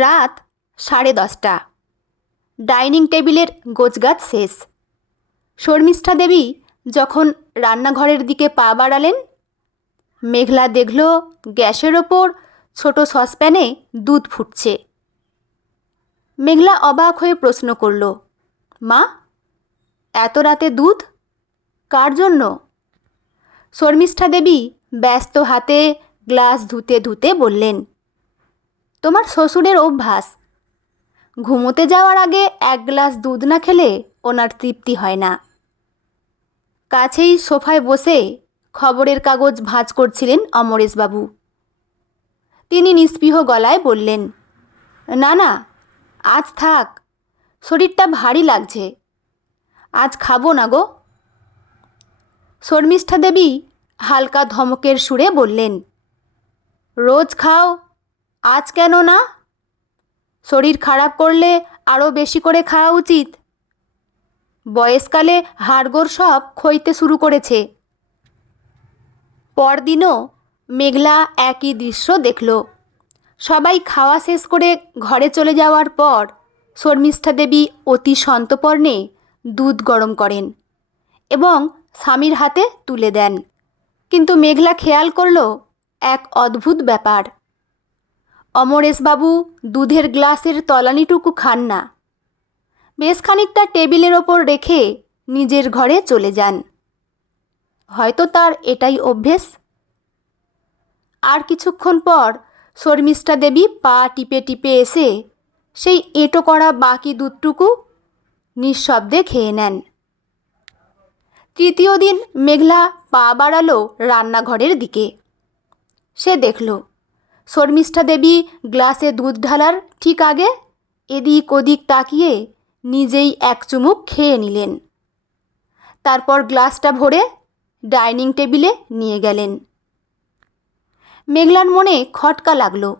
রাত 10:30। ডাইনিং টেবিলের গোছগাছ শেষ। শর্মিষ্ঠা দেবী যখন রান্নাঘরের দিকে পা বাড়ালেন, মেঘলা দেখল গ্যাসের ওপর ছোট সসপ্যানে দুধ ফুটছে। মেঘলা অবাক হয়ে প্রশ্ন করল, মা, এত রাতে দুধ? কার জন্য? শর্মিষ্ঠা দেবী ব্যস্ত হাতে গ্লাস ধুতে ধুতে বললেন, তোমার শ্বশুরের অভ্যাস। ঘুমোতে যাওয়ার আগে এক গ্লাস দুধ না খেলে ওনার তৃপ্তি হয় না। কাছেই সোফায় বসে খবরের কাগজ ভাঁজ করছিলেন অমরেশবাবু। তিনি নিস্পৃহ গলায় বললেন, না না, আজ থাক, শরীরটা ভারী লাগছে, আজ খাবো না গো। শর্মিষ্ঠা দেবী হালকা ধমকের সুরে বললেন, রোজ খাও, আজ কেন না? শরীর খারাপ করলে আরও বেশি করে খাওয়া উচিত। বয়সকালে হাড়গোড় সব ক্ষইতে শুরু করেছে। পরদিনও মেঘলা একই দৃশ্য দেখল। সবাই খাওয়া শেষ করে ঘরে চলে যাওয়ার পর শর্মিষ্ঠা দেবী অতি সন্তর্পণে দুধ গরম করেন এবং স্বামীর হাতে তুলে দেন। কিন্তু মেঘলা খেয়াল করল এক অদ্ভুত ব্যাপার। অমরেশবাবু দুধের গ্লাসের তলানিটুকু খান না। বেশ খানিকটা টেবিলের ওপর রেখে নিজের ঘরে চলে যান। হয়তো তার এটাই অভ্যেস। আর কিছুক্ষণ পর শর্মিষ্ঠা দেবী পা টিপে টিপে এসে সেই এঁটো করা বাকি দুধটুকু নিঃশব্দে খেয়ে নেন। তৃতীয় দিন মেঘলা পা বাড়ালো রান্নাঘরের দিকে। সে দেখল শর্মিষ্ঠা দেবী গ্লাসে দুধ ঢালার ঠিক আগে এদিক ওদিক তাকিয়ে নিজেই এক চুমুক খেয়ে নিলেন। তারপর গ্লাসটা ভরে ডাইনিং টেবিলে নিয়ে গেলেন। মেঘলার মনে খটকা লাগলো।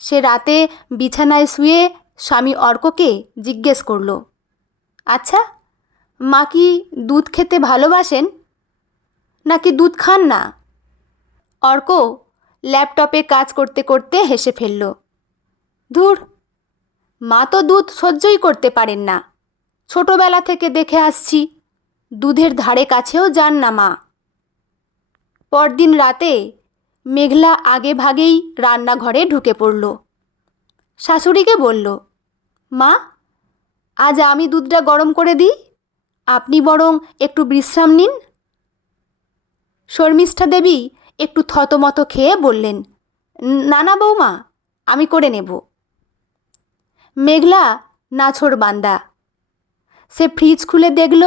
সে রাতে বিছানায় শুয়ে স্বামী অর্ককে জিজ্ঞেস করল, আচ্ছা, মা কি দুধ খেতে ভালোবাসেন নাকি দুধ খান না? অর্ক ল্যাপটপে কাজ করতে করতে হেসে ফেলল, ধুর, মা তো দুধ সহ্যই করতে পারেন না। ছোটবেলা থেকে দেখে আসছি, দুধের ধারে কাছেও যান না মা। পরদিন রাতে মেঘলা আগে ভাগেই রান্নাঘরে ঢুকে পড়ল। শাশুড়িকে বলল, মা, আজ আমি দুধটা গরম করে দিই, আপনি বরং একটু বিশ্রাম নিন। শর্মিষ্ঠা দেবী একটু থতমত খেয়ে বললেন, না না বৌমা, আমি করে নেব। মেঘলা নাছোড়বান্দা। সে ফ্রিজ খুলে দেখল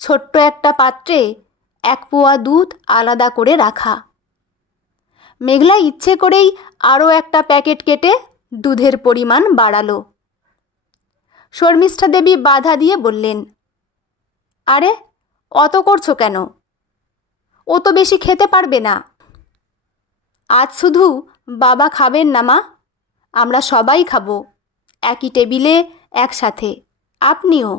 ছোট্ট একটা পাত্রে 1 পোয়া দুধ আলাদা করে রাখা। মেঘলা ইচ্ছে করেই আরও একটা প্যাকেট কেটে দুধের পরিমাণ বাড়ালো। শর্মিষ্ঠা দেবী বাধা দিয়ে বললেন, আরে, অত করছো কেন? ও তো বেশি খেতে পারবে না। আজ শুধু বাবা খাবেন না মা, আমরা সবাই খাবো, একই টেবিলে একসাথে, আপনিও।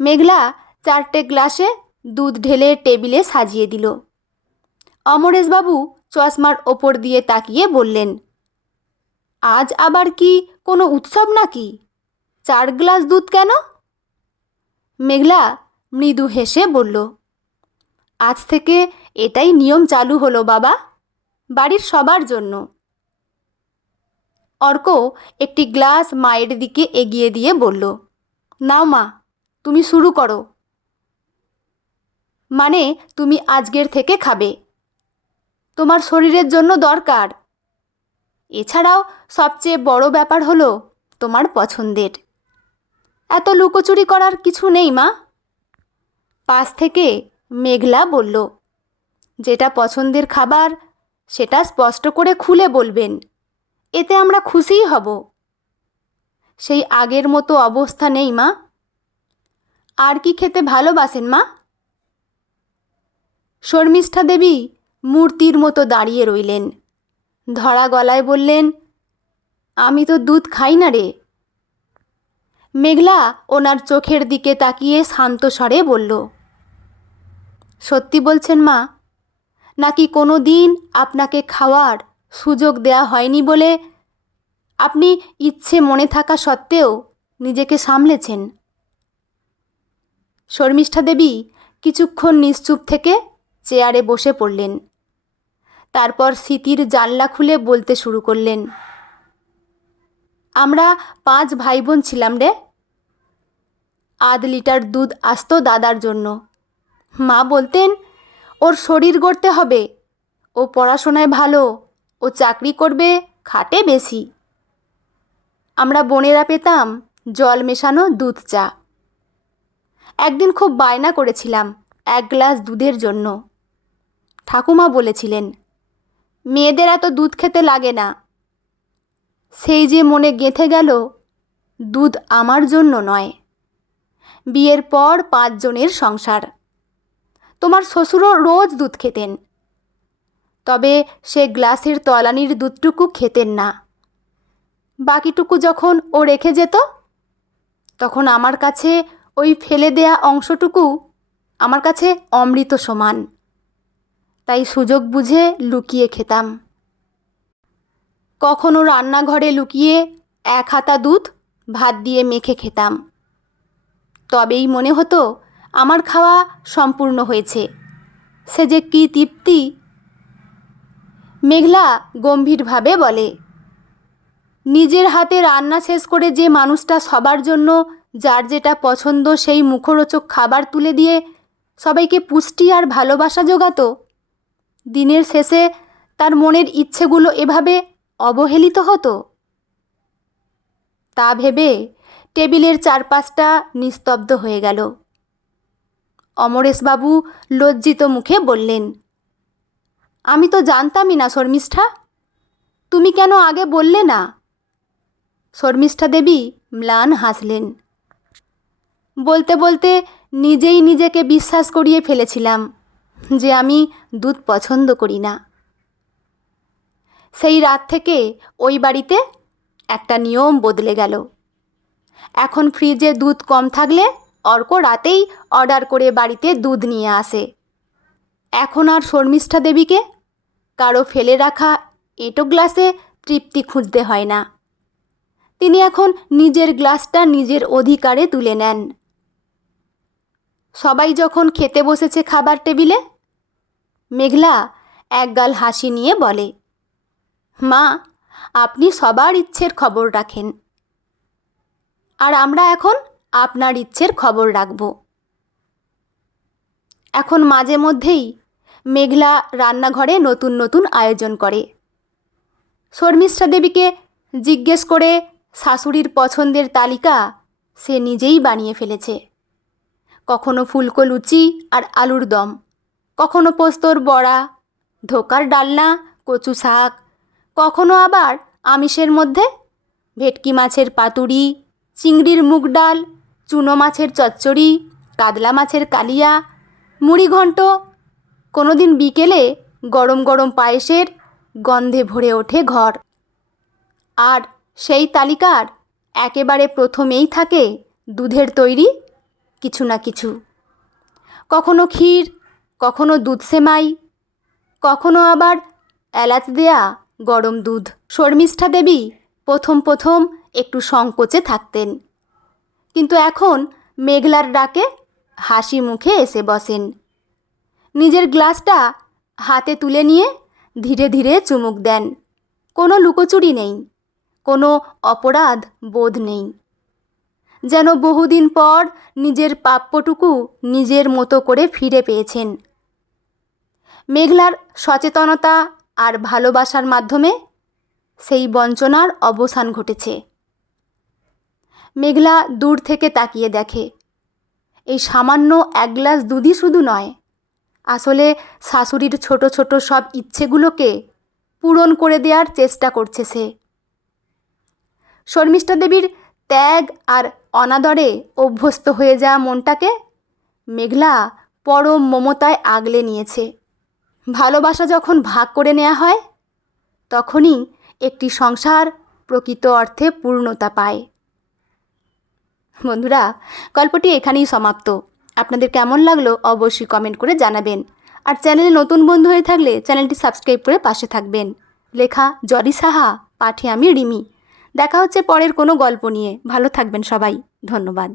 মেঘলা 4টে গ্লাসে দুধ ঢেলে টেবিলে সাজিয়ে দিল। অমরেশবাবু চশমার ওপর দিয়ে তাকিয়ে বললেন, আজ আবার কি কোনো উৎসব নাকি? 4 গ্লাস দুধ কেন? মেঘলা মৃদু হেসে বলল, আজ থেকে এটাই নিয়ম চালু হলো বাবা, বাড়ির সবার জন্য। অর্ক একটি গ্লাস মায়ের দিকে এগিয়ে দিয়ে বলল, নাও মা, তুমি শুরু করো। মানে তুমি আজকের থেকে খাবে, তোমার শরীরের জন্য দরকার। এছাড়াও সবচেয়ে বড় ব্যাপার হলো তোমার পছন্দের। এত লুকোচুরি করার কিছু নেই মা। পাশ থেকে মেঘলা বলল, যেটা পছন্দের খাবার সেটা স্পষ্ট করে খুলে বলবেন, এতে আমরা খুশিই হব। সেই আগের মতো অবস্থা নেই মা। আর কি খেতে ভালোবাসেন মা? শর্মিষ্ঠা দেবী মূর্তির মতো দাঁড়িয়ে রইলেন। ধরা গলায় বললেন, আমি তো দুধ খাই না রে। মেঘলা ওনার চোখের দিকে তাকিয়ে শান্ত স্বরে বলল, সত্যি বলছেন মা? নাকি কোনো দিন আপনাকে খাওয়ার সুযোগ দেয়া হয়নি বলে আপনি ইচ্ছে মনে থাকা সত্ত্বেও নিজেকে সামলেছেন। শর্মিষ্ঠা দেবী কিছুক্ষণ নিশ্চুপ থেকে চেয়ারে বসে পড়লেন। তারপর স্মৃতির জানলা খুলে বলতে শুরু করলেন, আমরা 5 ভাই বোন ছিলাম রে। আধ লিটার দুধ আসতো দাদার জন্য। মা বলতেন, ওর শরীর গড়তে হবে, ও পড়াশোনায় ভালো, ও চাকরি করবে, খাটে বেশি। আমরা বোনেরা পেতাম জল মেশানো দুধ চা। একদিন খুব বায়না করেছিলাম 1 গ্লাস দুধের জন্য। ঠাকুমা বলেছিলেন, মেয়েদের এত দুধ খেতে লাগে না। সেই যে মনে গেঁথে গেল, দুধ আমার জন্য নয়। বিয়ের পর 5 জনের সংসার। তোমার শ্বশুরও রোজ দুধ খেতেন, তবে সে গ্লাসের তলানির দুধটুকু খেতেন না। বাকিটুকু যখন ও রেখে যেত, তখন আমার কাছে ওই ফেলে দেয়া অংশটুকু আমার কাছে অমৃত সমান। তাই সুযোগ বুঝে লুকিয়ে খেতাম। কখনো রান্নাঘরে লুকিয়ে 1 হাতা দুধ ভাত দিয়ে মেখে খেতাম। তবেই মনে হতো আমার খাওয়া সম্পূর্ণ হয়েছে। সে যে কী তৃপ্তি! মেঘলা গম্ভীরভাবে বলে, নিজের হাতে রান্না শেষ করে যে মানুষটা সবার জন্য যার যেটা পছন্দ সেই মুখরোচক খাবার তুলে দিয়ে সবাইকে পুষ্টি আর ভালোবাসা জোগাতো, দিনের শেষে তার মনের ইচ্ছেগুলো এভাবে অবহেলিত হতো। তা ভেবে টেবিলের চারপাশটা নিস্তব্ধ হয়ে গেল। অমরেশবাবু লজ্জিত মুখে বললেন, আমি তো জানতামই না শর্মিষ্ঠা, তুমি কেন আগে বললে না? শর্মিষ্ঠা দেবী ম্লান হাসলেন। বলতে বলতে নিজেই নিজেকে বিশ্বাস করিয়ে ফেলেছিলাম যে আমি দুধ পছন্দ করি না। সেই রাত থেকে ওই বাড়িতে একটা নিয়ম বদলে গেল। এখন ফ্রিজে দুধ কম থাকলে অর্ক রাতেই অর্ডার করে বাড়িতে দুধ নিয়ে আসে। এখন আর শর্মিষ্ঠা দেবীকে কারো ফেলে রাখা এঁটো গ্লাসে তৃপ্তি খুঁজতে হয় না। তিনি এখন নিজের গ্লাসটা নিজের অধিকারে তুলে নেন। সবাই যখন খেতে বসেছে খাবার টেবিলে, মেঘলা একগাল হাসি নিয়ে বলে, মা, আপনি সবার ইচ্ছের খবর রাখেন, আর আমরা এখন আপনার ইচ্ছের খবর রাখব। এখন মাঝে মধ্যেই মেঘলা রান্নাঘরে নতুন নতুন আয়োজন করে। শর্মিষ্ঠা দেবীকে জিজ্ঞেস করে শাশুড়ির পছন্দের তালিকা সে নিজেই বানিয়ে ফেলেছে। কখনো ফুলকো লুচি আর আলুর দম, কখনো পোস্তর বড়া, ধোকার ডালনা, কচু শাক, কখনো আবার আমিষের মধ্যে ভেটকি মাছের পাতুরি, চিংড়ির মুগ ডাল, চুনো মাছের চচ্চড়ি, কাতলা মাছের কালিয়া, মুড়ি ঘন্ট। কোনো দিন বিকেলে গরম গরম পায়েসের গন্ধে ভরে ওঠে ঘর। আর সেই তালিকার একেবারে প্রথমেই থাকে দুধের তৈরি কিছু না কিছু। কখনো ক্ষীর, কখনো দুধ সেমাই, কখনো আবার এলাচ দেয়া গরম দুধ। শর্মিষ্ঠা দেবী প্রথম প্রথম একটু সংকোচে থাকতেন, কিন্তু এখন মেঘলার ডাকে হাসি মুখে এসে বসেন। নিজের গ্লাসটা হাতে তুলে নিয়ে ধীরে ধীরে চুমুক দেন। কোনো লুকোচুরি নেই, কোনো অপরাধ বোধ নেই। যেন বহুদিন পর নিজের প্রাপ্যটুকু নিজের মতো করে ফিরে পেয়েছেন। মেঘলার সচেতনতা আর ভালোবাসার মাধ্যমে সেই বঞ্চনার অবসান ঘটেছে। মেঘলা দূর থেকে তাকিয়ে দেখে, এই সামান্য 1 গ্লাস দুধই শুধু নয়, আসলে শাশুড়ির ছোট ছোট সব ইচ্ছেগুলোকে পূরণ করে দেওয়ার চেষ্টা করছে সে। শর্মিষ্ঠা দেবীর ত্যাগ আর অনাদরে অভ্যস্ত হয়ে যাওয়া মনটাকে মেঘলা পরম মমতায় আগলে নিয়েছে। ভালোবাসা যখন ভাগ করে নেওয়া হয়, তখনই একটি সংসার প্রকৃত অর্থে পূর্ণতা পায়। বন্ধুরা, গল্পটি এখানেই সমাপ্ত। আপনাদের কেমন লাগলো অবশ্যই কমেন্ট করে জানাবেন। আর চ্যানেলে নতুন বন্ধু হয়ে থাকলে চ্যানেলটি সাবস্ক্রাইব করে পাশে থাকবেন। লেখা জরি সাহা, পাঠে আমি রিমি। দেখা হচ্ছে পরের কোনো গল্প নিয়ে। ভালো থাকবেন সবাই। ধন্যবাদ।